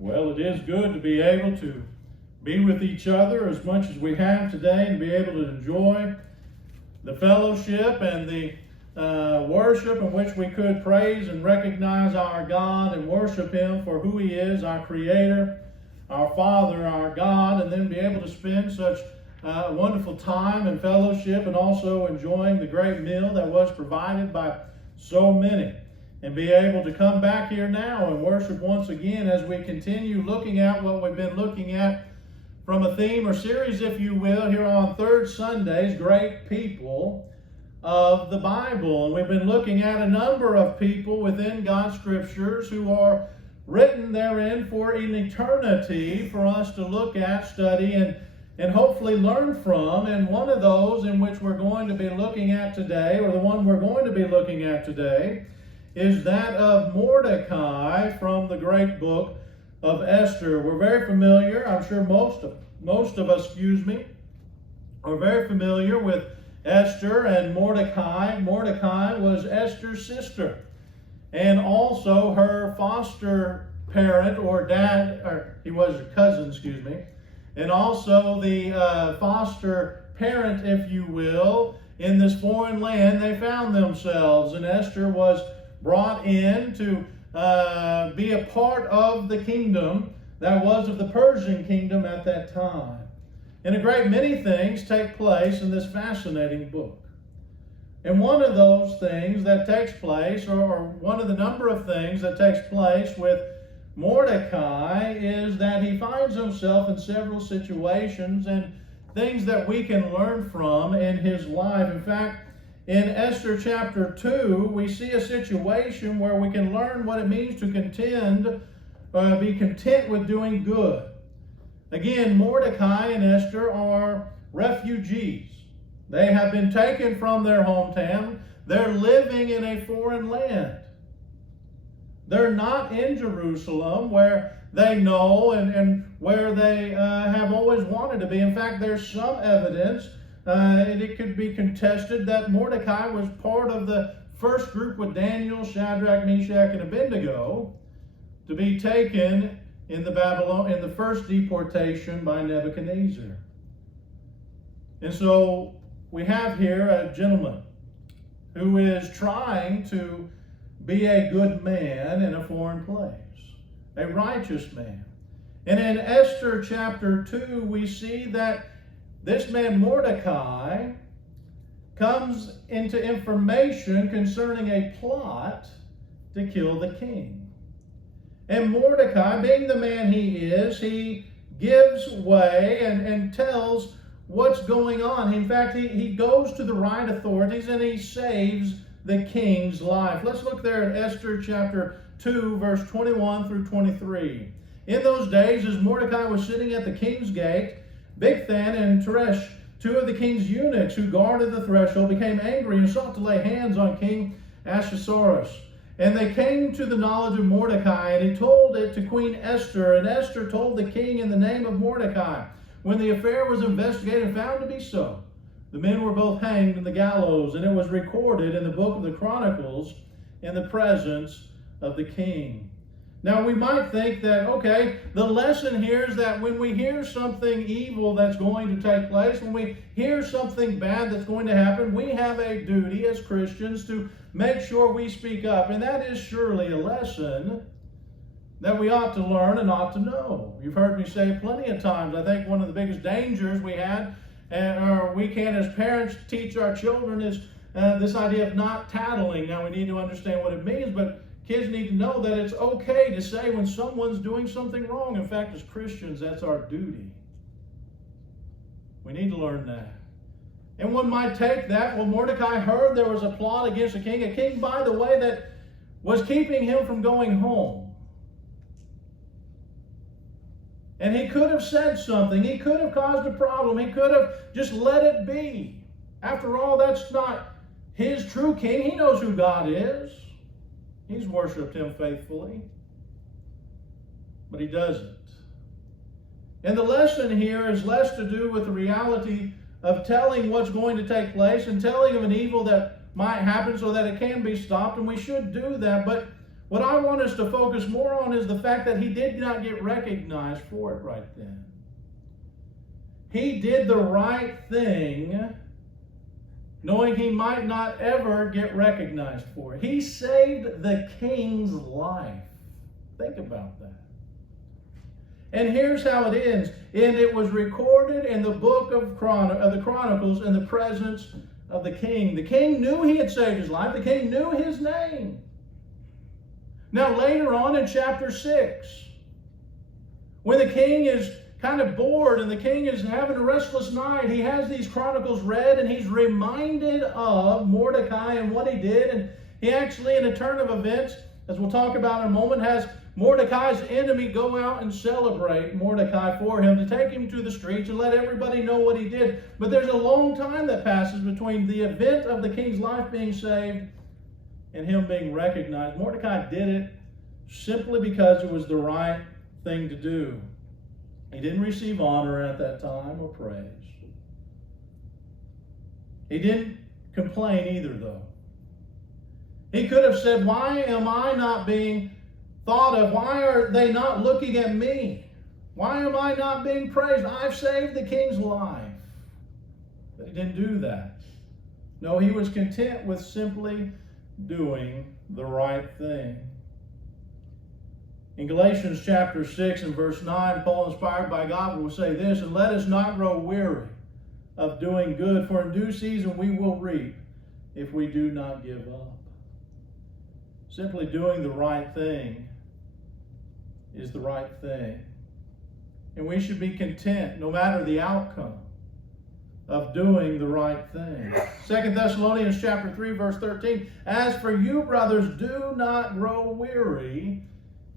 Well, it is good to be able to be with each other as much as we have today and be able to enjoy the fellowship and the worship in which we could praise and recognize our God and worship Him for who He is, our Creator, our Father, our God, and then be able to spend such a wonderful time and fellowship and also enjoying the great meal that was provided by so many. And be able to come back here now and worship once again as we continue looking at what we've been looking at from a theme or series, if you will, here on Third Sundays, Great People of the Bible. And we've been looking at a number of people within God's Scriptures who are written therein for an eternity for us to look at, study, and hopefully learn from. And one of those in which we're going to be looking at today, or the one we're going to be looking at today, is that of Mordecai from the great book of Esther. We're very familiar, I'm sure most of us, are very familiar with Esther and Mordecai. Mordecai was Esther's sister, and also her foster parent or dad, or he was a cousin, and also the foster parent, if you will, in this foreign land they found themselves. And Esther was brought in to be a part of the kingdom that was of the Persian kingdom at that time. And a great many things take place in this fascinating book. And one of those things that takes place, or one of the number of things that takes place with Mordecai, is that he finds himself in several situations and things that we can learn from in his life. In fact, in Esther chapter 2, we see a situation where we can learn what it means to be content with doing good. Again, Mordecai and Esther are refugees. They have been taken from their hometown. They're living in a foreign land. They're not in Jerusalem where they know and where they have always wanted to be. In fact, there's some evidence and it could be contested that Mordecai was part of the first group with Daniel, Shadrach, Meshach, and Abednego to be taken in the first deportation by Nebuchadnezzar. And so we have here a gentleman who is trying to be a good man in a foreign place, a righteous man. And in Esther chapter 2, we see that this man Mordecai comes into information concerning a plot to kill the king. And Mordecai, being the man he is, he gives way and tells what's going on. In fact, he goes to the right authorities and he saves the king's life. Let's look there at Esther chapter 2, verse 21 through 23. In those days, as Mordecai was sitting at the king's gate, Bigthan and Teresh, two of the king's eunuchs who guarded the threshold, became angry and sought to lay hands on King Ahasuerus. And they came to the knowledge of Mordecai, and he told it to Queen Esther. And Esther told the king in the name of Mordecai. When the affair was investigated and found to be so, the men were both hanged in the gallows, and it was recorded in the book of the Chronicles in the presence of the king. Now, we might think that, okay, the lesson here is that when we hear something evil that's going to take place, when we hear something bad that's going to happen, we have a duty as Christians to make sure we speak up. And that is surely a lesson that we ought to learn and ought to know. You've heard me say plenty of times, I think one of the biggest dangers we had, or we can as parents teach our children, is this idea of not tattling. Now, we need to understand what it means, but kids need to know that it's okay to say when someone's doing something wrong. In fact, as Christians, that's our duty. We need to learn that. And one might take that, well, Mordecai heard there was a plot against a king, by the way, that was keeping him from going home. And he could have said something. He could have caused a problem. He could have just let it be. After all, that's not his true king. He knows who God is. He's worshiped him faithfully. But he doesn't. And the lesson here is less to do with the reality of telling what's going to take place and telling of an evil that might happen so that it can be stopped, and we should do that. But What I want us to focus more on is the fact that he did not get recognized for it right then. He did the right thing, knowing he might not ever get recognized for it. He saved the king's life. Think about that. And here's how it ends. And it was recorded in the book of the Chronicles in the presence of the king. The king knew he had saved his life. The king knew his name. Now later on in chapter 6, when the king is kind of bored and the king is having a restless night, he has these chronicles read and he's reminded of Mordecai and what he did. And he actually, in a turn of events, as we'll talk about in a moment, has Mordecai's enemy go out and celebrate Mordecai for him, to take him to the streets and let everybody know what he did. But there's a long time that passes between the event of the king's life being saved and him being recognized. Mordecai did it simply because it was the right thing to do. He didn't receive honor at that time or praise. He didn't complain either, though. He could have said, why am I not being thought of? Why are they not looking at me? Why am I not being praised? I've saved the king's life. But he didn't do that. No, he was content with simply doing the right thing. In Galatians chapter 6 and verse 9, Paul, inspired by God, will say this, and let us not grow weary of doing good, for in due season we will reap if we do not give up. Simply doing the right thing is the right thing. And we should be content, no matter the outcome, of doing the right thing. 2 Thessalonians chapter 3, verse 13, as for you, brothers, do not grow weary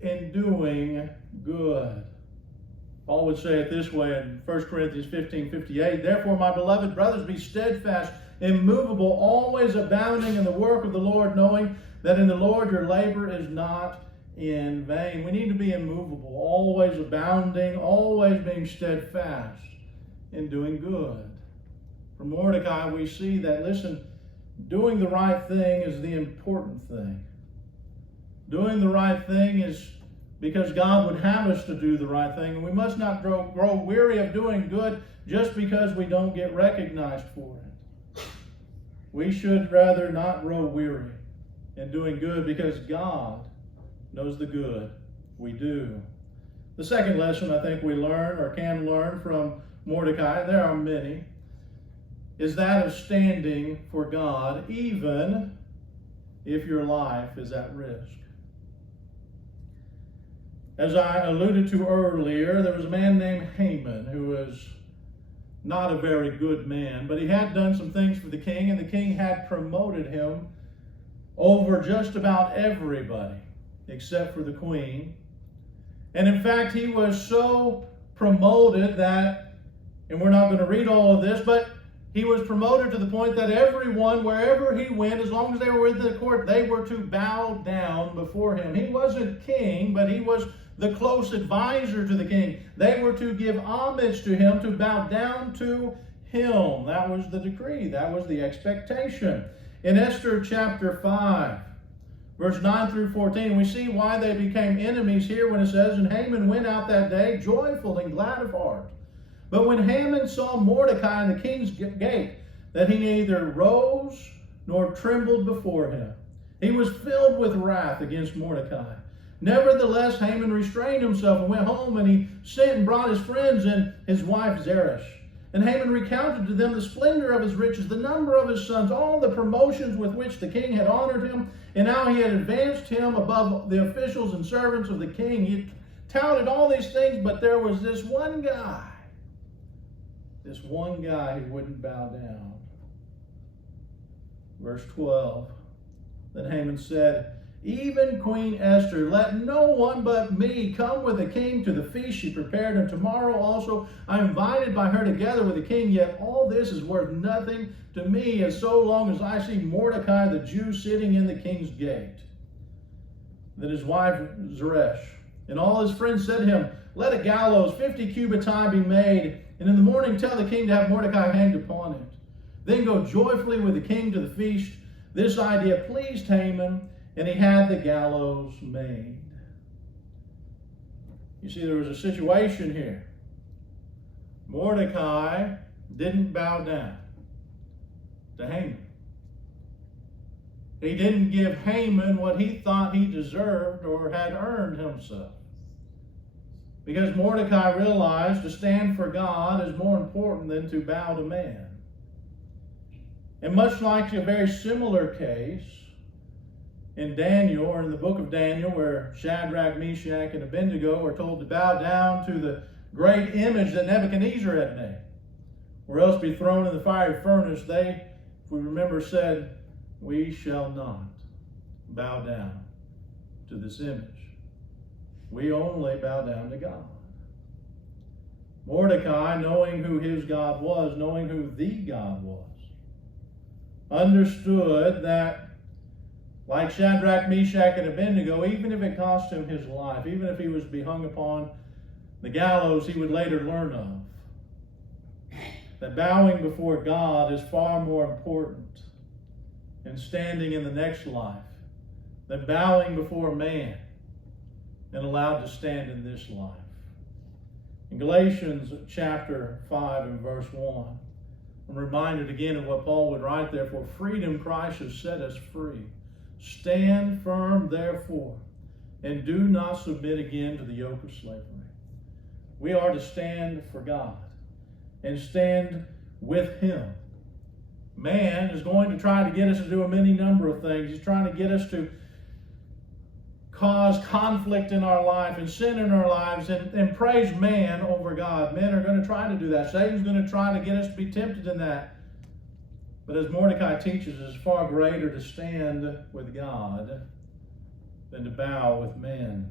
in doing good. Paul would say it this way in 1 Corinthians 15:58, therefore, my beloved brothers, be steadfast, immovable, always abounding in the work of the Lord, knowing that in the Lord your labor is not in vain. We need to be immovable, always abounding, always being steadfast in doing good. From Mordecai, we see that, listen, doing the right thing is the important thing. Doing the right thing is because God would have us to do the right thing, and we must not grow weary of doing good just because we don't get recognized for it. We should rather not grow weary in doing good because God knows the good we do. The second lesson I think we learn or can learn from Mordecai, and there are many, is that of standing for God even if your life is at risk. As I alluded to earlier, there was a man named Haman who was not a very good man, but he had done some things for the king, and the king had promoted him over just about everybody except for the queen. And in fact, he was so promoted that, and we're not going to read all of this, but he was promoted to the point that everyone, wherever he went, as long as they were in the court, they were to bow down before him. He wasn't king, but he was the close advisor to the king. They were to give homage to him, to bow down to him. That was the decree. That was the expectation. In Esther chapter 5, verse 9 through 14, we see why they became enemies here when it says, and Haman went out that day joyful and glad of heart. But when Haman saw Mordecai in the king's gate, that he neither rose nor trembled before him, he was filled with wrath against Mordecai. Nevertheless, Haman restrained himself and went home, and he sent and brought his friends and his wife Zeresh. And Haman recounted to them the splendor of his riches, the number of his sons, all the promotions with which the king had honored him, and how he had advanced him above the officials and servants of the king. He touted all these things, but there was this one guy who wouldn't bow down. Verse 12, then Haman said, even Queen Esther, let no one but me come with the king to the feast she prepared, and tomorrow also I am invited by her together with the king, yet all this is worth nothing to me as so long as I see Mordecai the Jew sitting in the king's gate. Then his wife Zeresh and all his friends said to him, let a gallows 50 cubits high be made, and in the morning tell the king to have Mordecai hanged upon it. Then go joyfully with the king to the feast. This idea pleased Haman, and he had the gallows made. You see, there was a situation here. Mordecai didn't bow down to Haman. He didn't give Haman what he thought he deserved or had earned himself. Because Mordecai realized to stand for God is more important than to bow to man. And much like a very similar case in Daniel, or in the book of Daniel, where Shadrach, Meshach, and Abednego are told to bow down to the great image that Nebuchadnezzar had made, or else be thrown in the fiery furnace, they, if we remember, said, "We shall not bow down to this image. We only bow down to God." Mordecai, knowing who his God was, knowing who the God was, understood that, like Shadrach, Meshach, and Abednego, even if it cost him his life, even if he was to be hung upon the gallows he would later learn of, that bowing before God is far more important and standing in the next life than bowing before man and allowed to stand in this life. In Galatians chapter 5 and verse 1, I'm reminded again of what Paul would write there, "For freedom Christ has set us free. Stand firm, therefore, and do not submit again to the yoke of slavery." We are to stand for God and stand with Him. Man is going to try to get us to do any number of things. He's trying to get us to cause conflict in our life and sin in our lives and praise man over God. Men are going to try to do that. Satan's going to try to get us to be tempted in that. But as Mordecai teaches, it's far greater to stand with God than to bow with men.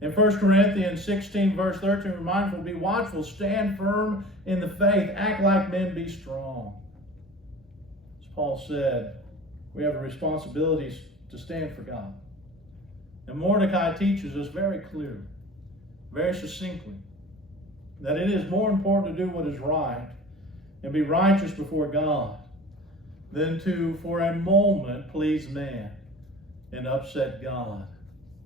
In 1 Corinthians 16, verse 13, we're mindful, be watchful, stand firm in the faith, act like men, be strong. As Paul said, we have a responsibility to stand for God. And Mordecai teaches us very clearly, very succinctly, that it is more important to do what is right and be righteous before God than to, for a moment, please man and upset God.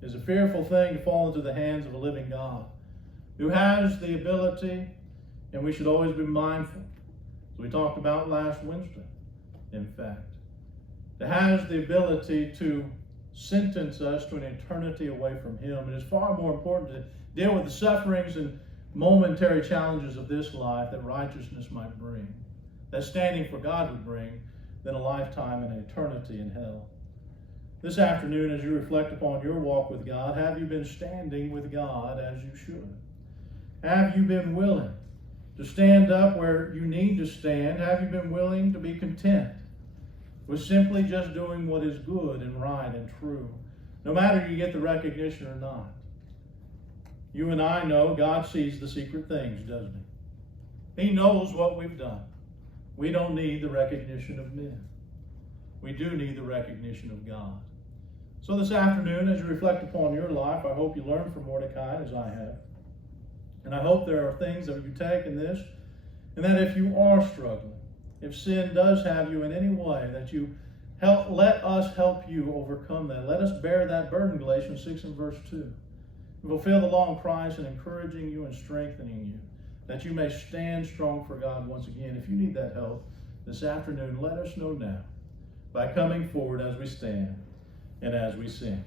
It is a fearful thing to fall into the hands of a living God who has the ability, and we should always be mindful, as we talked about last Wednesday, in fact, that has the ability to sentence us to an eternity away from Him. It is far more important to deal with the sufferings and momentary challenges of this life that righteousness might bring, that standing for God would bring, than a lifetime and an eternity in hell. This afternoon, as you reflect upon your walk with God, have you been standing with God as you should? Have you been willing to stand up where you need to stand? Have you been willing to be content with simply just doing what is good and right and true, no matter if you get the recognition or not? You and I know God sees the secret things, doesn't He? He knows what we've done. We don't need the recognition of men. We do need the recognition of God. So this afternoon, as you reflect upon your life, I hope you learn from Mordecai as I have. And I hope there are things that you take in this, and that if you are struggling, if sin does have you in any way, that you let us help you overcome that. Let us bear that burden, Galatians 6 and verse 2. And fulfill the law of Christ in encouraging you and strengthening you, that you may stand strong for God once again. If you need that help this afternoon, let us know now by coming forward as we stand and as we sing.